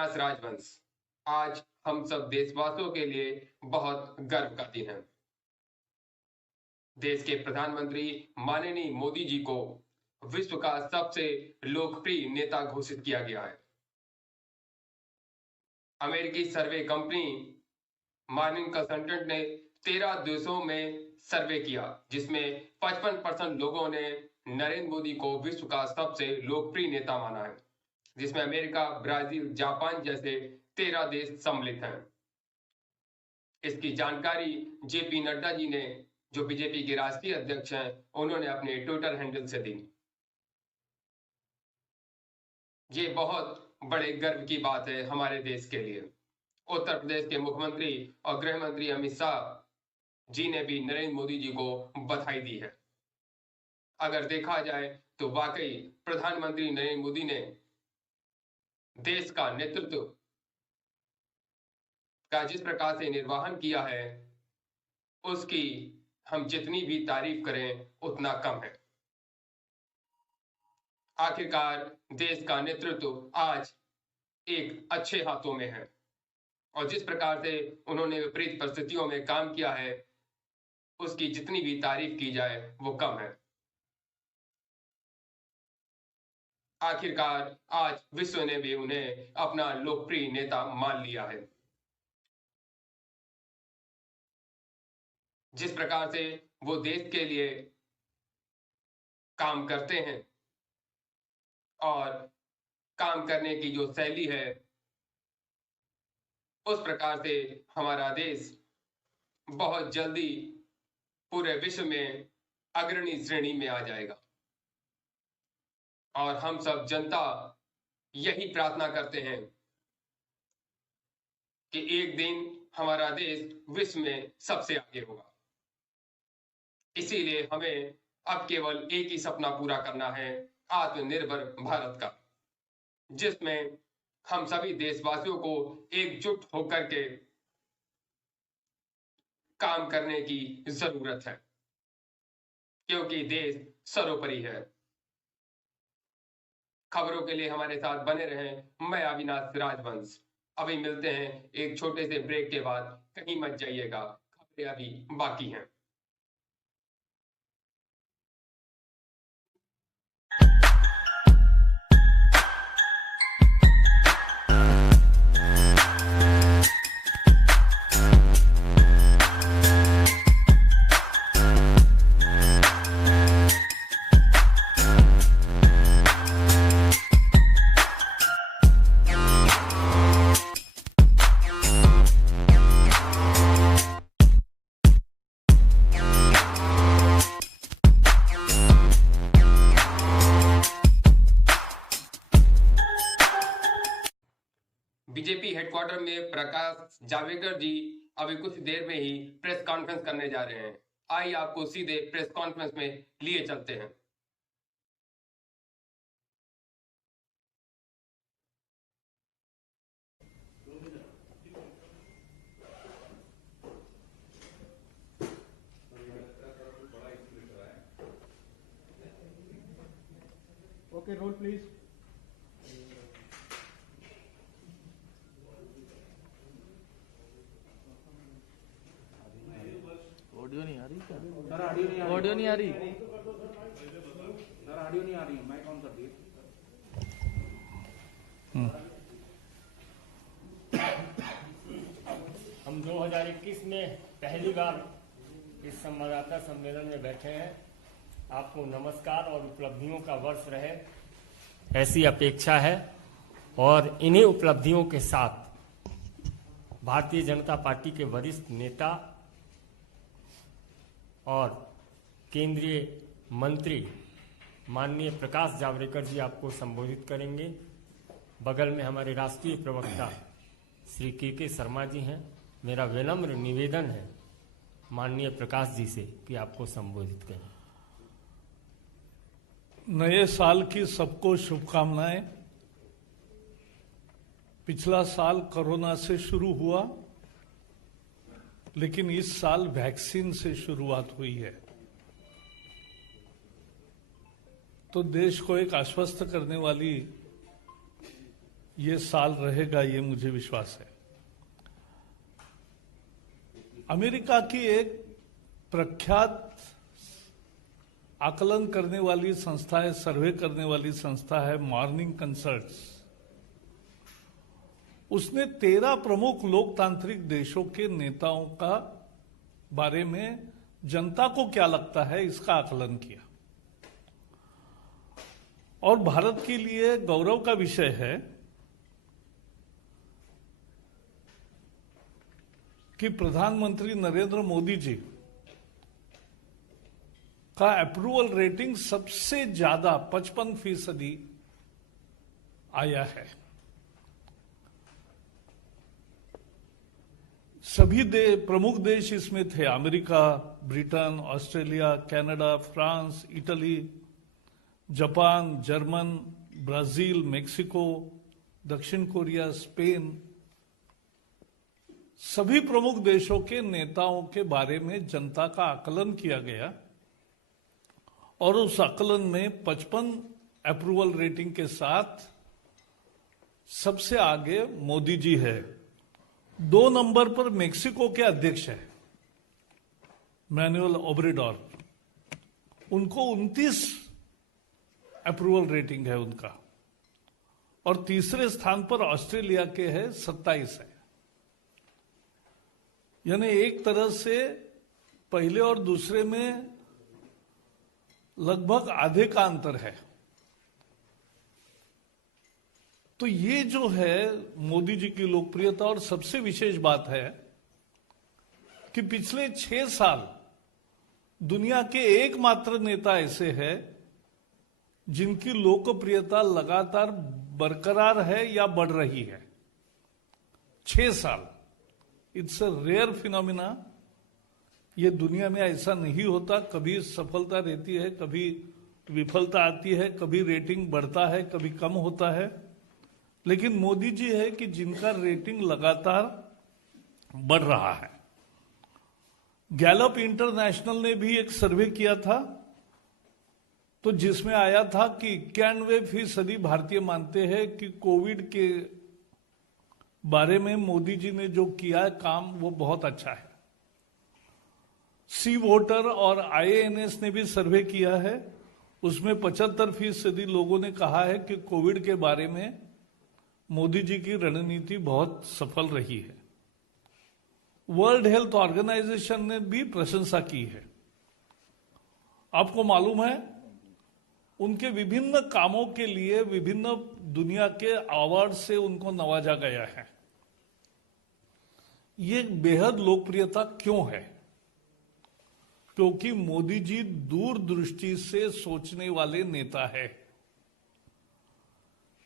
अविनाश राजवंश। आज हम सब देशवासियों के लिए बहुत गर्व का दिन है। देश के प्रधानमंत्री माननीय मोदी जी को विश्व का सबसे लोकप्रिय नेता घोषित किया गया है। अमेरिकी सर्वे कंपनी मार्निंग कंसल्टेंट ने 13 देशों में सर्वे किया, जिसमें 55% लोगों ने नरेंद्र मोदी को विश्व का सबसे लोकप्रिय नेता माना है, जिसमें अमेरिका, ब्राजील, जापान जैसे 13 देश सम्मिलित हैं। इसकी जानकारी जेपी नड्डा जी ने, जो बीजेपी के राष्ट्रीय अध्यक्ष हैं, उन्होंने अपने ट्विटर हैंडल से दी। ये बहुत बड़े गर्व की बात है हमारे देश के लिए। उत्तर प्रदेश के मुख्यमंत्री और गृह मंत्री अमित शाह जी ने भी नरेंद्र मोदी जी को बधाई दी है। अगर देखा जाए तो वाकई प्रधानमंत्री नरेंद्र मोदी ने देश का नेतृत्व का जिस प्रकार से निर्वहन किया है, उसकी हम जितनी भी तारीफ करें उतना कम है। आखिरकार देश का नेतृत्व आज एक अच्छे हाथों में है और जिस प्रकार से उन्होंने विपरीत परिस्थितियों में काम किया है, उसकी जितनी भी तारीफ की जाए वो कम है। आखिरकार आज विश्व ने भी उन्हें अपना लोकप्रिय नेता मान लिया है। जिस प्रकार से वो देश के लिए काम करते हैं और काम करने की जो शैली है, उस प्रकार से हमारा देश बहुत जल्दी पूरे विश्व में अग्रणी श्रेणी में आ जाएगा। और हम सब जनता यही प्रार्थना करते हैं कि एक दिन हमारा देश विश्व में सबसे आगे होगा। इसीलिए हमें अब केवल एक ही सपना पूरा करना है, आत्मनिर्भर भारत का, जिसमें हम सभी देशवासियों को एकजुट होकर के काम करने की जरूरत है, क्योंकि देश सर्वोपरि है। खबरों के लिए हमारे साथ बने रहें। मैं अविनाश राजवंश। अभी मिलते हैं एक छोटे से ब्रेक के बाद, कहीं मत जाइएगा, खबरें अभी बाकी हैं। बीजेपी हेडक्वार्टर में प्रकाश जावड़ेकर जी अभी कुछ देर में ही प्रेस कॉन्फ्रेंस करने जा रहे हैं। आइए आपको सीधे प्रेस कॉन्फ्रेंस में लिए चलते हैं। Okay, role please. ऑडियो नहीं आ रही क्या? सर ऑडियो नहीं आ रही। ऑडियो नहीं आ रही। सर ऑडियो नहीं आ रही, माइक ऑन कर दिए। हम 2021 में पहली बार इस संवाददाता सम्मेलन में बैठे हैं। आपको नमस्कार और उपलब्धियों का वर्ष रहे, ऐसी अपेक्षा है। और इन्हीं उपलब्धियों के साथ भारतीय जनता पार्टी के वरिष्ठ नेता और केंद्रीय मंत्री माननीय प्रकाश जावड़ेकर जी आपको संबोधित करेंगे। बगल में हमारे राष्ट्रीय प्रवक्ता श्री के शर्मा जी हैं। मेरा विनम्र निवेदन है माननीय प्रकाश जी से कि आपको संबोधित करें। नए साल की सबको शुभकामनाएं। पिछला साल कोरोना से शुरू हुआ, लेकिन इस साल वैक्सीन से शुरुआत हुई है। तो देश को एक आश्वस्त करने वाली ये साल रहेगा, ये मुझे विश्वास है। अमेरिका की एक प्रख्यात आकलन करने वाली संस्था है, सर्वे करने वाली संस्था है मॉर्निंग कंसल्ट्स। उसने 13 प्रमुख लोकतांत्रिक देशों के नेताओं का बारे में जनता को क्या लगता है इसका आकलन किया। और भारत के लिए गौरव का विषय है कि प्रधानमंत्री नरेंद्र मोदी जी का अप्रूवल रेटिंग सबसे ज्यादा 55% आया है। सभी प्रमुख देश इसमें थे, America, Britain, Australia, Canada, France, Italy, Japan, German, Brazil, Mexico, दक्षिण कोरिया, स्पेन। सभी प्रमुख देशों के नेताओं के बारे में जनता का आकलन किया गया और उस आकलन में 55 अप्रूवल रेटिंग के साथ सबसे आगे मोदी जी है। 2 नंबर पर मेक्सिको के अध्यक्ष है मैनुअल ओब्रेडोर, उनको 29 अप्रूवल रेटिंग है उनका। और तीसरे स्थान पर ऑस्ट्रेलिया के है 27 है। यानी एक तरह से पहले और दूसरे में लगभग आधे का अंतर है। तो ये जो है मोदी जी की लोकप्रियता। और सबसे विशेष बात है कि पिछले 6 साल दुनिया के एकमात्र नेता ऐसे हैं जिनकी लोकप्रियता लगातार बरकरार है या बढ़ रही है। 6 साल, इट्स अ रेयर फिनोमिना। ये दुनिया में ऐसा नहीं होता। कभी सफलता रहती है, कभी विफलता आती है, कभी रेटिंग बढ़ता है, कभी कम होता है। लेकिन मोदी जी है कि जिनका रेटिंग लगातार बढ़ रहा है। गैलप इंटरनेशनल ने भी एक सर्वे किया था, तो जिसमें आया था कि 91% भारतीय मानते हैं कि कोविड के बारे में मोदी जी ने जो किया है काम वो बहुत अच्छा है। सी वोटर और IANS ने भी सर्वे किया है, उसमें 75% लोगों ने कहा है कि कोविड के बारे में मोदी जी की रणनीति बहुत सफल रही है। वर्ल्ड हेल्थ ऑर्गेनाइजेशन ने भी प्रशंसा की है। आपको मालूम है उनके विभिन्न कामों के लिए विभिन्न दुनिया के अवार्ड से उनको नवाजा गया है। ये बेहद लोकप्रियता क्यों है? क्योंकि मोदी जी दूरदृष्टि से सोचने वाले नेता है।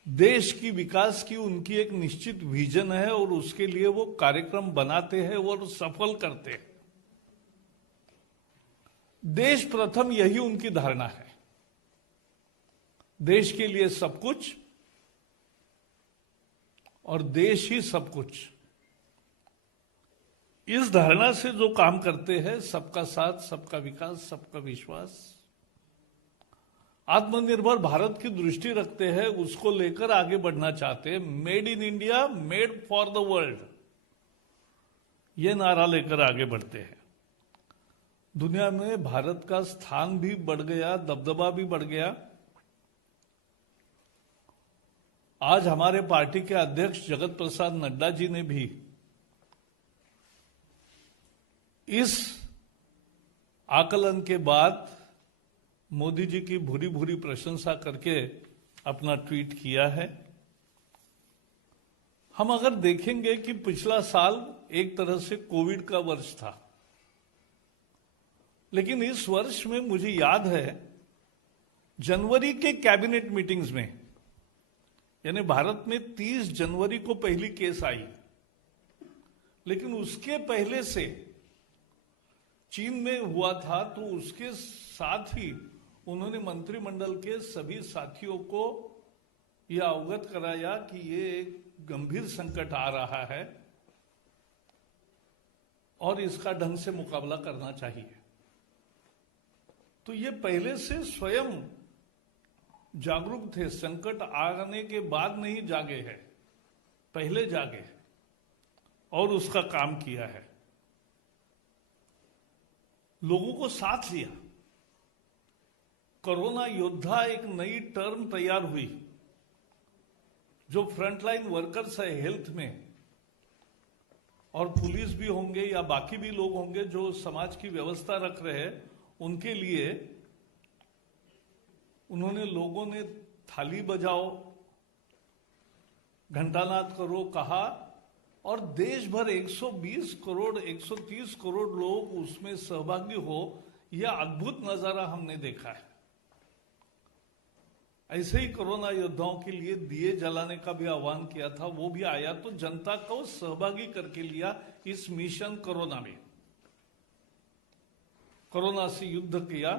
देश की विकास की उनकी एक निश्चित विजन है और उसके लिए वो कार्यक्रम बनाते हैं और सफल करते हैं। देश प्रथम, यही उनकी धारणा है। देश के लिए सब कुछ और देश ही सब कुछ। इस धारणा से जो काम करते हैं, सबका साथ, सबका विकास, सबका विश्वास, आत्मनिर्भर भारत की दृष्टि रखते हैं, उसको लेकर आगे बढ़ना चाहते हैं। Made in India, made for the world, ये नारा लेकर आगे बढ़ते हैं। दुनिया में भारत का स्थान भी बढ़ गया, दबदबा भी बढ़ गया। आज हमारे पार्टी के अध्यक्ष जगत प्रसाद नड्डा जी ने भी इस आकलन के बाद मोदी जी की भूरी भूरी प्रशंसा करके अपना ट्वीट किया है। हम अगर देखेंगे कि पिछला साल एक तरह से कोविड का वर्ष था, लेकिन इस वर्ष में मुझे याद है जनवरी के कैबिनेट मीटिंग्स में, यानी भारत में 30 जनवरी को पहली केस आई, लेकिन उसके पहले से चीन में हुआ था, तो उसके साथ ही उन्होंने मंत्रिमंडल के सभी साथियों को यह अवगत कराया कि ये एक गंभीर संकट आ रहा है और इसका ढंग से मुकाबला करना चाहिए। तो ये पहले से स्वयं जागरूक थे, संकट आने के बाद नहीं जागे हैं। पहले जागे और उसका काम किया है, लोगों को साथ लिया। कोरोना योद्धा एक नई टर्म तैयार हुई, जो फ्रंटलाइन वर्कर्स है हेल्थ में, और पुलिस भी होंगे या बाकी भी लोग होंगे जो समाज की व्यवस्था रख रहे हैं, उनके लिए उन्होंने, लोगों ने थाली बजाओ, घंटानाद करो कहा, और देश भर 120 करोड़ 130 करोड़ लोग उसमें सहभागी हो, यह अद्भुत नजारा हमने देखा है। ऐसे ही कोरोना योद्धाओं के लिए दिए जलाने का भी आह्वान किया था, वो भी आया तो जनता को सहभागी करके लिया इस मिशन कोरोना में। कोरोना से युद्ध किया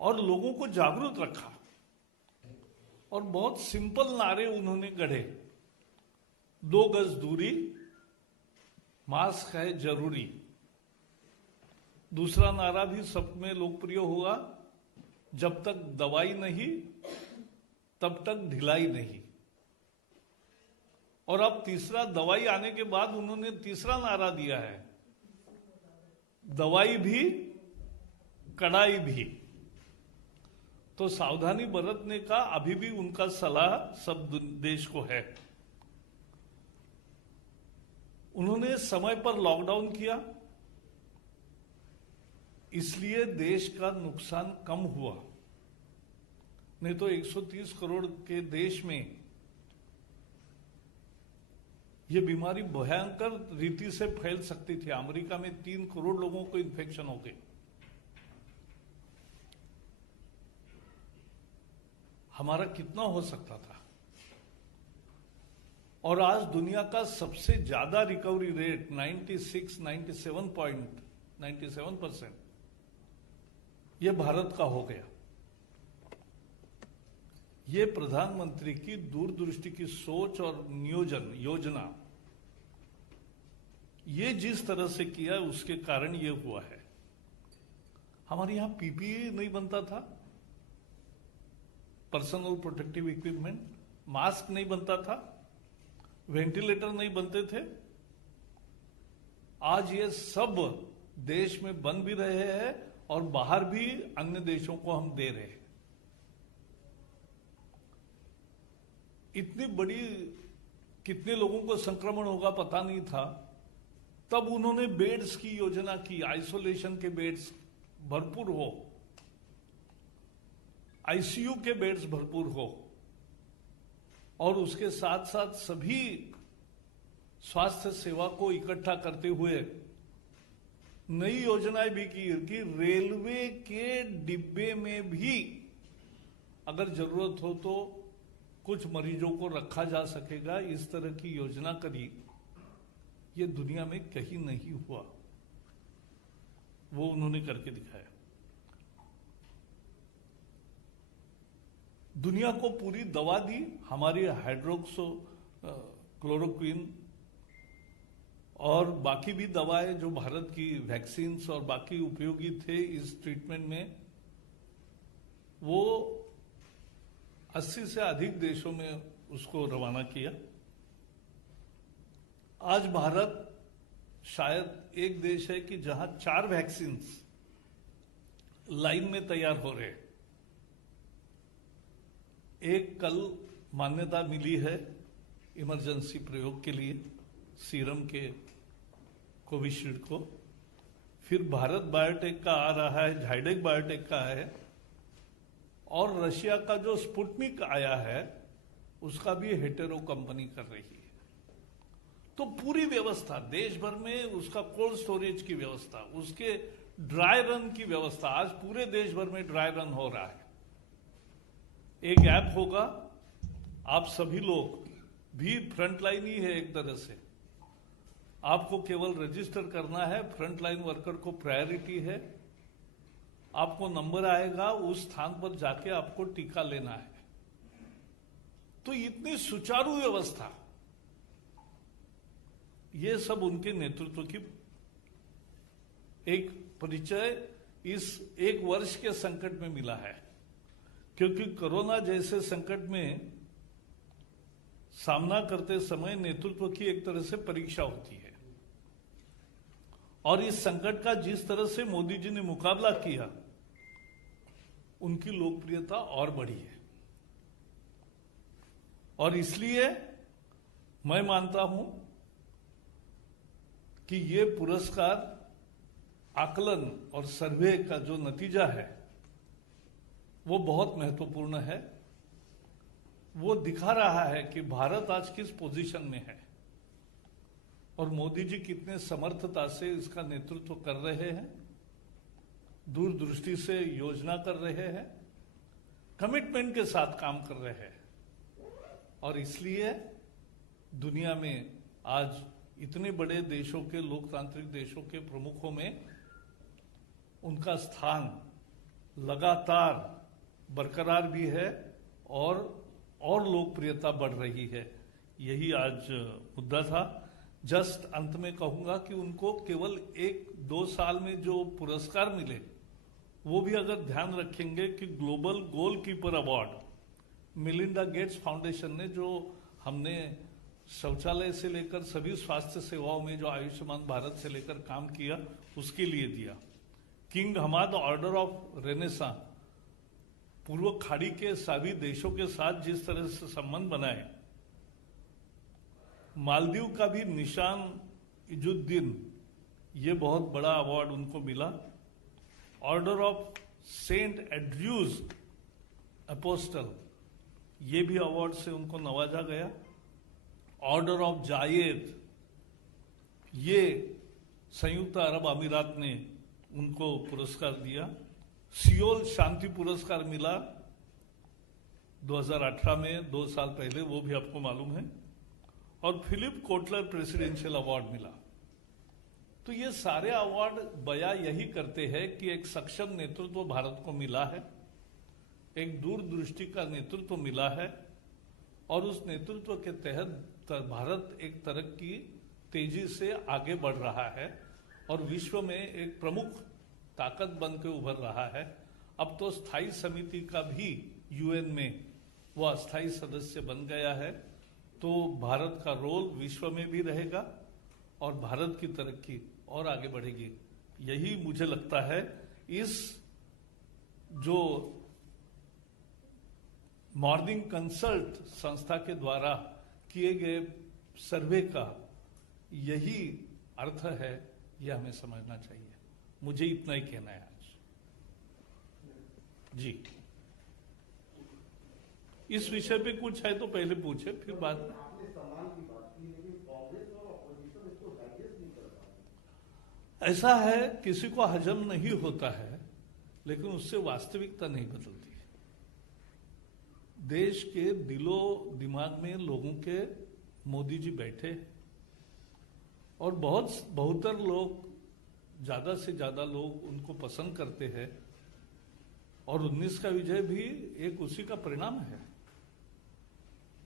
और लोगों को जागरूक रखा, और बहुत सिंपल नारे उन्होंने गढ़े। 2 गज दूरी, मास्क है जरूरी। दूसरा नारा भी सब में लोकप्रिय हुआ, जब तक दवाई नहीं तब तक ढिलाई नहीं। और अब तीसरा, दवाई आने के बाद उन्होंने तीसरा नारा दिया है, दवाई भी कड़ाई भी। तो सावधानी बरतने का अभी भी उनका सलाह सब देश को है। उन्होंने समय पर लॉकडाउन किया, इसलिए देश का नुकसान कम हुआ। नहीं तो 130 करोड़ के देश में यह बीमारी भयंकर रीति से फैल सकती थी। अमेरिका में 3 करोड़ लोगों को इन्फेक्शन हो गए। हमारा कितना हो सकता था? और आज दुनिया का सबसे ज्यादा रिकवरी रेट 97% यह भारत का हो गया। ये प्रधानमंत्री की दूरदृष्टि की सोच और योजना, ये जिस तरह से किया उसके कारण ये हुआ है। हमारे यहां पीपीई नहीं बनता था, पर्सनल प्रोटेक्टिव इक्विपमेंट, मास्क नहीं बनता था, वेंटिलेटर नहीं बनते थे। आज ये सब देश में बन भी रहे हैं और बाहर भी अन्य देशों को हम दे रहे हैं। इतनी बड़ी, कितने लोगों को संक्रमण होगा पता नहीं था, तब उन्होंने बेड्स की योजना की, आइसोलेशन के बेड्स भरपूर हो, आईसीयू के बेड्स भरपूर हो, और उसके साथ साथ सभी स्वास्थ्य सेवा को इकट्ठा करते हुए नई योजनाएं भी की कि रेलवे के डिब्बे में भी अगर जरूरत हो तो कुछ मरीजों को रखा जा सकेगा। इस तरह की योजना करी, ये दुनिया में कहीं नहीं हुआ, वो उन्होंने करके दिखाया। दुनिया को पूरी दवा दी, हमारी हाइड्रोक्सो क्लोरोक्विन और बाकी भी दवाएं जो भारत की वैक्सीन्स और बाकी उपयोगी थे इस ट्रीटमेंट में, वो 80 से अधिक देशों में उसको रवाना किया। आज भारत शायद एक देश है कि जहां 4 वैक्सीन्स लाइन में तैयार हो रहे हैं। एक कल मान्यता मिली है इमरजेंसी प्रयोग के लिए सीरम के कोविशील्ड को, फिर भारत बायोटेक का आ रहा है, झाइडेक बायोटेक का है, और रशिया का जो स्पुतनिक आया है उसका भी हेटेरो कंपनी कर रही है। तो पूरी व्यवस्था देश भर में, उसका कोल्ड स्टोरेज की व्यवस्था, उसके ड्राई रन की व्यवस्था, आज पूरे देश भर में ड्राई रन हो रहा है। एक ऐप होगा, आप सभी लोग भी फ्रंटलाइन ही है एक तरह से, आपको केवल रजिस्टर करना है, फ्रंटलाइन वर्कर को प्रायोरिटी है, आपको नंबर आएगा, उस स्थान पर जाके आपको टीका लेना है। तो इतनी सुचारू व्यवस्था, ये सब उनके नेतृत्व की एक परिचय इस 1 वर्ष के संकट में मिला है। क्योंकि कोरोना जैसे संकट में सामना करते समय नेतृत्व की एक तरह से परीक्षा होती है। और इस संकट का जिस तरह से मोदी जी ने मुकाबला किया, उनकी लोकप्रियता और बढ़ी है। और इसलिए मैं मानता हूं कि ये पुरस्कार आकलन और सर्वे का जो नतीजा है वो बहुत महत्वपूर्ण है। वो दिखा रहा है कि भारत आज किस पोजीशन में है और मोदी जी कितने समर्थता से इसका नेतृत्व कर रहे हैं, दूरदृष्टि से योजना कर रहे हैं, कमिटमेंट के साथ काम कर रहे हैं। और इसलिए दुनिया में आज इतने बड़े देशों के, लोकतांत्रिक देशों के प्रमुखों में उनका स्थान लगातार बरकरार भी है और लोकप्रियता बढ़ रही है। यही आज मुद्दा था। जस्ट अंत में कहूंगा कि उनको केवल 1-2 साल में जो पुरस्कार मिले, वो भी अगर ध्यान रखेंगे कि global goalkeeper award Melinda Gates foundation ने, जो हमने शौचालय से लेकर सभी स्वास्थ्य सेवाओं में जो आयुष्मान भारत से लेकर काम किया, उसके लिए दिया। King Hamad order of Renaissance, पूर्व खाड़ी के सभी देशों के साथ जिस तरह से संबंध बनाए, मालदीव का भी निशान इजुद्दीन, ये बहुत बड़ा अवार्ड उनको मिला। ऑर्डर ऑफ सेंट एड्रयूज अपोस्टल, ये भी अवार्ड से उनको नवाजा गया। ऑर्डर ऑफ जायद, ये संयुक्त अरब अमीरात ने उनको पुरस्कार दिया। सियोल शांति पुरस्कार मिला 2018 में, 2 साल पहले, वो भी आपको मालूम है। और फिलिप कोटलर प्रेसिडेंशियल अवार्ड मिला। तो ये सारे अवार्ड बयां यही करते हैं कि एक सक्षम नेतृत्व भारत को मिला है, एक दूरदृष्टि का नेतृत्व मिला है, और उस नेतृत्व के तहत भारत एक तरक्की तेजी से आगे बढ़ रहा है और विश्व में एक प्रमुख ताकत बन के उभर रहा है। अब तो स्थायी समिति का भी यूएन में वो अस्थायी सदस्य बन गया है। तो भारत का रोल विश्व में भी रहेगा और भारत की तरक्की और आगे बढ़ेगी। यही मुझे लगता है इस जो मॉर्निंग कंसल्ट संस्था के द्वारा किए गए सर्वे का यही अर्थ है, यह हमें समझना चाहिए। मुझे इतना ही कहना है आज। जी, इस विषय पे कुछ है तो पहले पूछे, फिर बाद में। ऐसा है, किसी को हजम नहीं होता है, लेकिन उससे वास्तविकता नहीं बदलती। देश के दिलो दिमाग में लोगों के मोदी जी बैठे और बहुतर लोग, ज्यादा से ज्यादा लोग उनको पसंद करते हैं। और 19 का विजय भी एक उसी का परिणाम है।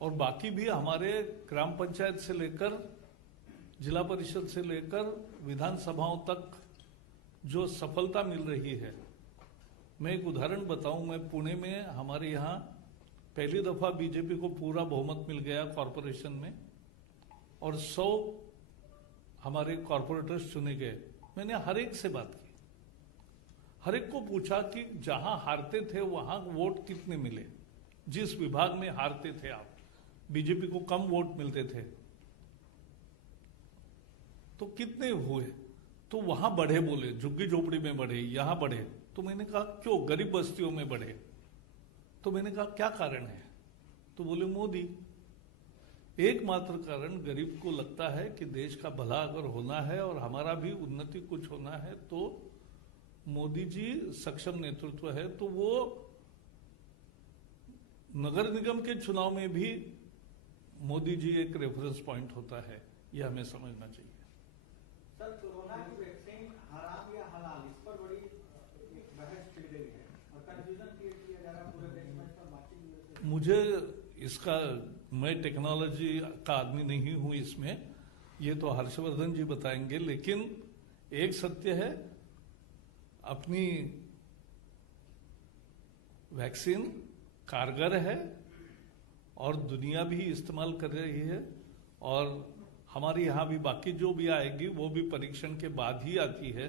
और बाकी भी हमारे ग्राम पंचायत से लेकर जिला परिषद से लेकर विधानसभाओं तक जो सफलता मिल रही है। मैं एक उदाहरण बताऊं, मैं पुणे में, हमारे यहाँ पहली दफा बीजेपी को पूरा बहुमत मिल गया कॉरपोरेशन में और 100 हमारे कॉरपोरेटर्स चुने गए। मैंने हर एक से बात की, हर एक को पूछा कि जहां हारते थे वहां वोट कितने मिले, जिस विभाग में हारते थे आप, बीजेपी को कम वोट मिलते थे तो कितने हुए, तो वहां बढ़े, बोले झुग्गी झोपड़ी में बढ़े, यहां बढ़े। तो मैंने कहा क्यों, गरीब बस्तियों में बढ़े? तो मैंने कहा क्या कारण है? तो बोले मोदी। एकमात्र कारण, गरीब को लगता है कि देश का भला अगर होना है और हमारा भी उन्नति कुछ होना है तो मोदी जी सक्षम नेतृत्व है। तो वो नगर निगम के चुनाव में भी मोदी जी एक रेफरेंस पॉइंट होता है, यह हमें समझना चाहिए। सर, कोरोना की वैक्सीन हराम या हलाल, इस पर बड़ी बहस छिड़ गई है और कंफ्यूजन क्रिएट किया जा रहा है पूरे देश में। इस पर बातचीत, मुझे इसका, मैं टेक्नोलॉजी का आदमी नहीं हूं, इसमें ये तो हर्षवर्धन जी बताएंगे। लेकिन एक सत्य है, अपनी वैक्सीन कारगर है और दुनिया भी इस्तेमाल कर रही है, और हमारे यहाँ भी बाकी जो भी आएगी वो भी परीक्षण के बाद ही आती है।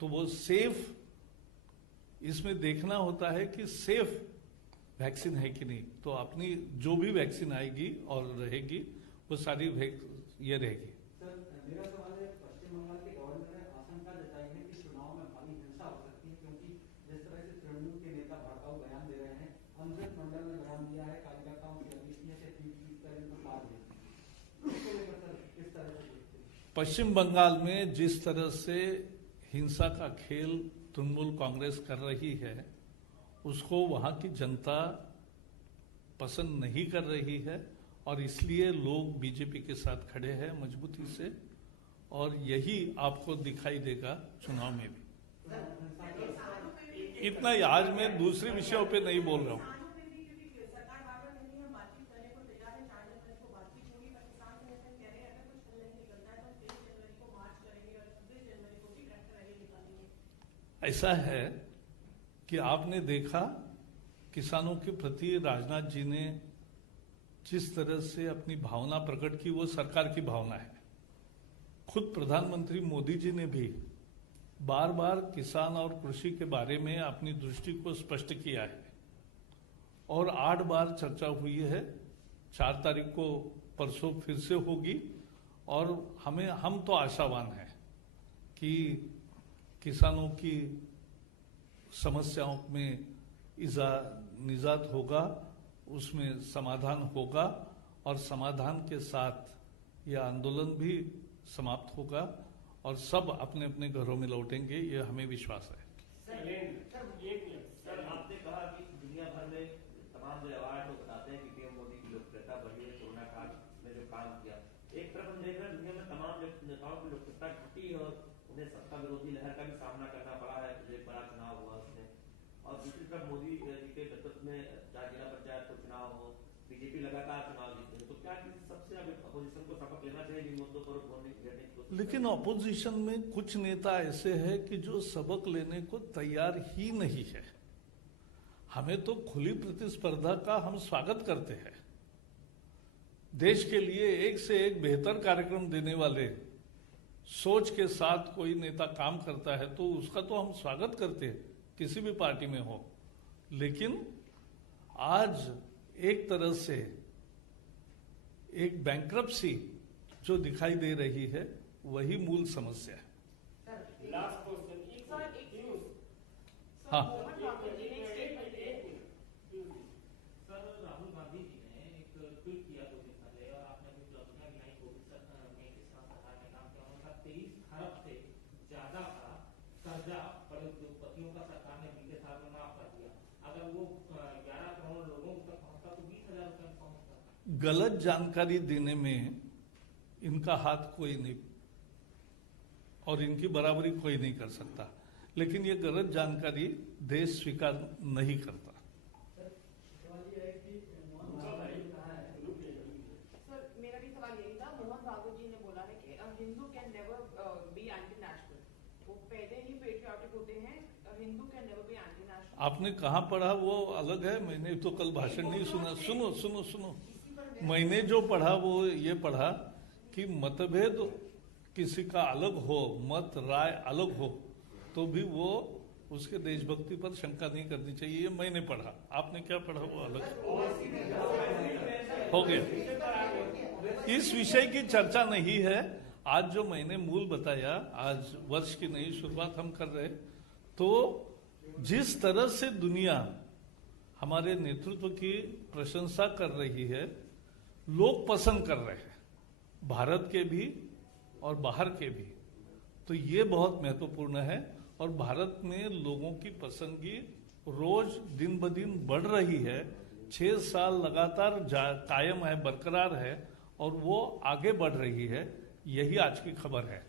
तो वो सेफ, इसमें देखना होता है कि सेफ वैक्सीन है कि नहीं। तो अपनी जो भी वैक्सीन आएगी और रहेगी वो सारी ये रहेगी। सर, मेरा सवाल है, पश्चिम बंगाल के गवर्नर ने आशंका जताई है कि चुनाव में भारी हिंसा हो सकती है, क्योंकि जिस तरह से तृणमूल के नेता भड़काऊ बयान दे रहे हैं। अमृत मंडल ने बयान दिया है कार्यकर्ताओं की अभिष्टियों से पीट कर इनको मार दें। इसको लेकर सर किस तरह से देखते हैं? पश्चिम बंगाल में जिस तरह से हिंसा का खेल तृणमूल कांग्रेस कर रही है, उसको वहां की जनता पसंद नहीं कर रही है, और इसलिए लोग बीजेपी के साथ खड़े हैं मजबूती से, और यही आपको दिखाई देगा चुनाव में भी। इतना आज मैं दूसरे विषयों पे नहीं बोल रहा हूं। ऐसा है कि आपने देखा किसानों के प्रति राजनाथ जी ने जिस तरह से अपनी भावना प्रकट की, वो सरकार की भावना है। खुद प्रधानमंत्री मोदी जी ने भी बार बार किसान और कृषि के बारे में अपनी दृष्टि को स्पष्ट किया है, और 8 बार चर्चा हुई है। 4 तारीख को परसों फिर से होगी, और हम तो आशावान हैं कि किसानों की समस्याओं में निजात होगा, उसमें समाधान होगा, और समाधान के साथ यह आंदोलन भी समाप्त होगा, और सब अपने अपने घरों में लौटेंगे, ये हमें विश्वास है। सर, आपने कहा कि दुनिया भर में तमाम जो अवार्ड तो बताते हैं कि पीएम मोदी की लोकप्रियता बढ़ी है कोरोना काल में जो काम किया। एक तरफ हम देख रहे हैं दुनिया में तमाम नेताओं की लोकप्रियता घटी और उन्हें सत्ता विरोधी लहर का भी सामना करना पड़ा है, जो एक बड़ा चुनाव हुआ उसमें। और दूसरी तरफ मोदी जी के नेतृत्व में चाहे जिला पंचायत को चुनाव हो, बीजेपी लगातार चुनाव जीती है। तो क्या सबसे अब अपोजिशन को सबक लेना चाहिए इन मुद्दों पर बोलने की? लेकिन अपोजिशन में कुछ नेता ऐसे हैं कि जो सबक लेने को तैयार ही नहीं है। हमें तो खुली प्रतिस्पर्धा का हम स्वागत करते हैं। देश के लिए एक से एक बेहतर कार्यक्रम देने वाले सोच के साथ कोई नेता काम करता है तो उसका तो हम स्वागत करते हैं, किसी भी पार्टी में हो। लेकिन आज एक तरह से एक बैंक्रप्सी जो दिखाई दे रही है, वही मूल समस्या है। लास्ट क्वेश्चन, हाँ, सर, राहुल गांधी जी ने एक ट्वीट किया 2 दिन पहले, और आपने भी उपलब्धियां गिनाई कोविड में किस तरह सरकार ने काम किया। उनका 23 खरब से ज्यादा का कर्जा बड़े उद्योगपतियों का सरकार ने बीते साल में माफ कर दिया। अगर वो 11 करोड़ लोगों तक पहुंचता तो 20,000 रुपए में पहुंचता। गलत जानकारी देने में इनका हाथ कोई नहीं, और इनकी बराबरी कोई नहीं कर सकता। लेकिन ये गलत जानकारी देश स्वीकार नहीं करता। सर, मेरा भी सवाल यही था। मोहन भागवत जी ने बोला है कि Hindu can never be anti national. वो पहले ही पेट्रियाटिक होते हैं, Hindu can never be anti national. आपने कहाँ पढ़ा वो अलग है, मैंने तो कल भाषण नहीं सुना। सुनो सुनो सुनो, मैंने जो पढ़ा वो ये पढ़ा कि मतभेद किसी का अलग हो, मत राय अलग हो, तो भी वो उसके देशभक्ति पर शंका नहीं करनी चाहिए। ये मैंने पढ़ा, आपने क्या पढ़ा वो अलग हो गया। इस विषय की चर्चा नहीं है। आज जो मैंने मूल बताया, आज वर्ष की नई शुरुआत हम कर रहे, तो जिस तरह से दुनिया हमारे नेतृत्व की प्रशंसा कर रही है, लोग पसंद कर रहे हैं, भारत के भी और बाहर के भी, तो ये बहुत महत्वपूर्ण है। और भारत में लोगों की पसंदगी रोज दिन ब दिन बढ़ रही है। 6 साल लगातार कायम है, बरकरार है, और वो आगे बढ़ रही है। यही आज की खबर है।